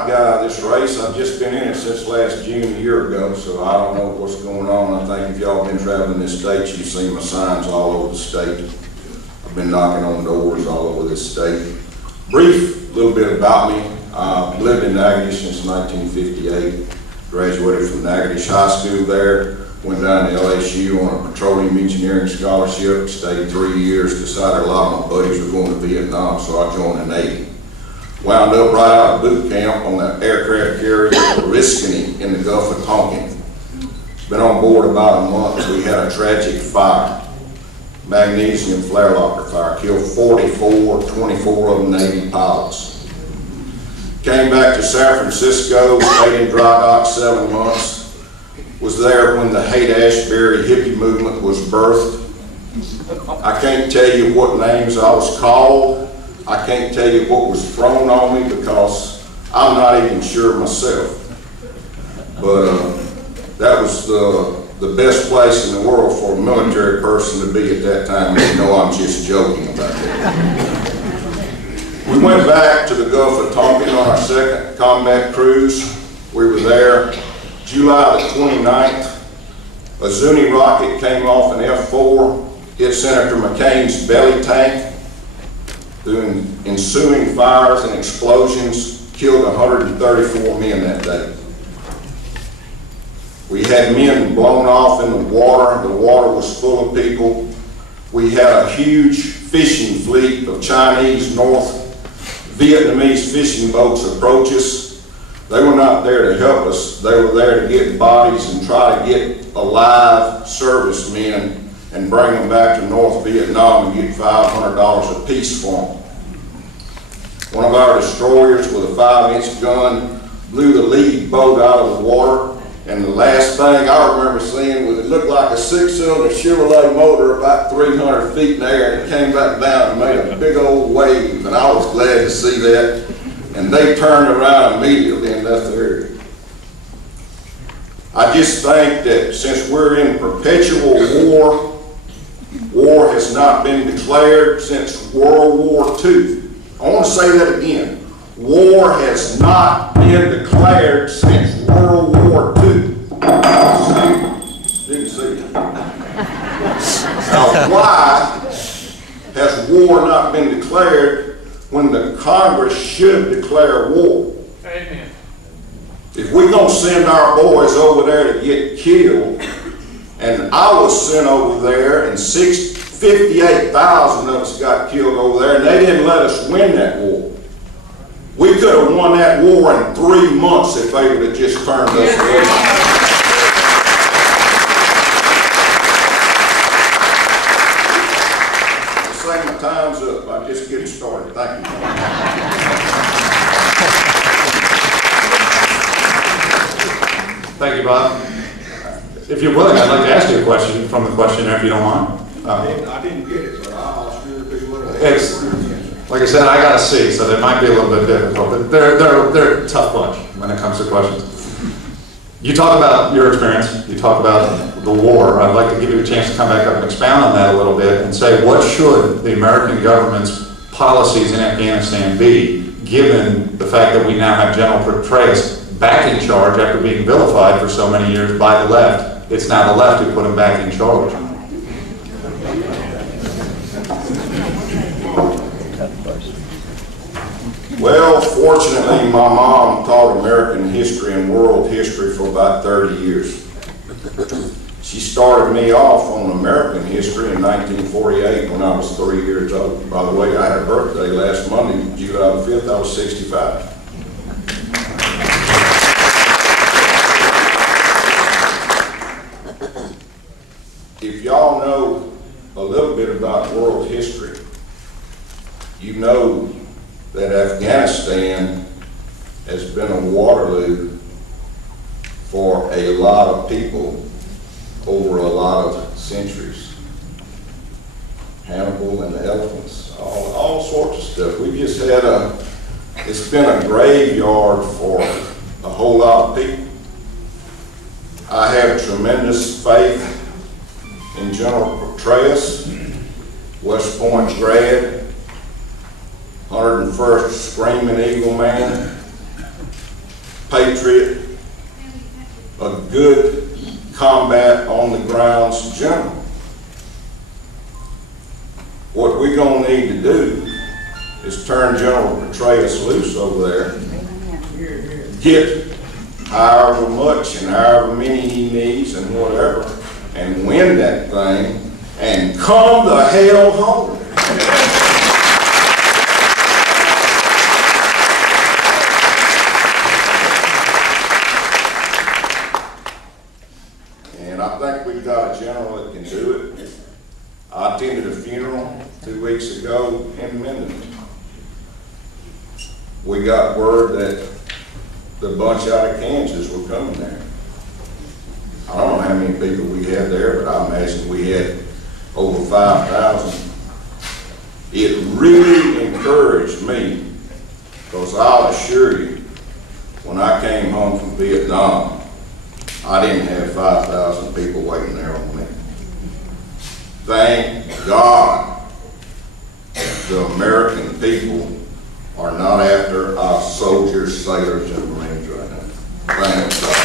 night guy of this race. I've just been in it since last June, a year ago, so I don't know what's going on. I think if y'all been traveling this state, you've seen my signs all over the state. I've been knocking on doors all over this state. Brief little bit about me. I've lived in Natchitoches since 1958. Graduated from Natchitoches High School there. Went down to LSU on a petroleum engineering scholarship. Stayed 3 years. Decided a lot of my buddies were going to Vietnam, so I joined the Navy. Wound up right out of boot camp on the aircraft carrier Oriskany in the Gulf of Tonkin. Been on board about a month. We had a tragic fire. Magnesium flare locker fire. Killed 44, 24 of them Navy pilots. Came back to San Francisco, stayed in dry dock 7 months. Was there when the Haight-Ashbury hippie movement was birthed. I can't tell you what names I was called. I can't tell you what was thrown on me because I'm not even sure myself. But that was the best place in the world for a military person to be at that time. You know, I'm just joking about that. We went back to the Gulf of Tonkin on our second combat cruise. We were there July the 29th. A Zuni rocket came off an F-4, hit Senator McCain's belly tank. The ensuing fires and explosions killed 134 men that day. We had men blown off in the water. The water was full of people. We had a huge fishing fleet of Chinese, North Vietnamese fishing boats approach us. They were not there to help us. They were there to get bodies and try to get alive servicemen and bring them back to North Vietnam and get $500 a piece for them. One of our destroyers with a 5-inch gun blew the lead boat out of the water, and the last thing I remember seeing was it looked like a 6-cylinder Chevrolet motor about 300 feet in the air, and it came back down and made a big old wave, and I was glad to see that. And they turned around immediately and left the area. I just think that since we're in perpetual war, war has not been declared since World War II. I want to say that again. War has not been declared since World War II. Didn't see it. Now, why has war not been declared when the Congress should declare war? Amen. If we're going to send our boys over there to get killed, and I was sent over there and 58,000 of us got killed over there, and they didn't let us win that war. We could have won that war in 3 months if they would have just turned us away. My time's up. I'm just getting started. Thank you. Thank you, Bob. If you're willing, I'd like to ask you a question from the questionnaire, if you don't mind. I didn't get it, so I'll sure be willing to It's, like I said, I got a C, so they might be a little bit difficult, but they're a tough bunch when it comes to questions. You talk about your experience, you talk about the war. I'd like to give you a chance to come back up and expound on that a little bit and say, what should the American government's policies in Afghanistan be, given the fact that we now have General Petraeus back in charge after being vilified for so many years by the left? It's now the left who put him back in charge. Well, fortunately, my mom taught American history and world history for about 30 years. She started me off on American history in 1948 when I was 3 years old. By the way, I had a birthday last Monday, July the 5th, I was 65. If y'all know a little bit about world history, you know that Afghanistan has been a Waterloo for a lot of people over a lot of centuries. Hannibal and the elephants, all sorts of stuff. We just had it's been a graveyard for a whole lot of people. I have tremendous faith in General Petraeus, West Point grad, 101st Screaming Eagle man. patriot, a good combat on the grounds general. What we're gonna need to do is turn General Petraeus loose over there, get however much and however many he needs and whatever, and win that thing, and come the hell home. And I think we've got a general that can do it. I attended a funeral 2 weeks ago in Minden. We got word that the bunch out of Kansas were coming there. I don't know how many people we had there, but I imagine we had over 5,000. It really encouraged me, because I'll assure you, when I came home from Vietnam, I didn't have 5,000 people waiting there on me. Thank God the American people are not after our soldiers, sailors, and Marines right now. Thank God.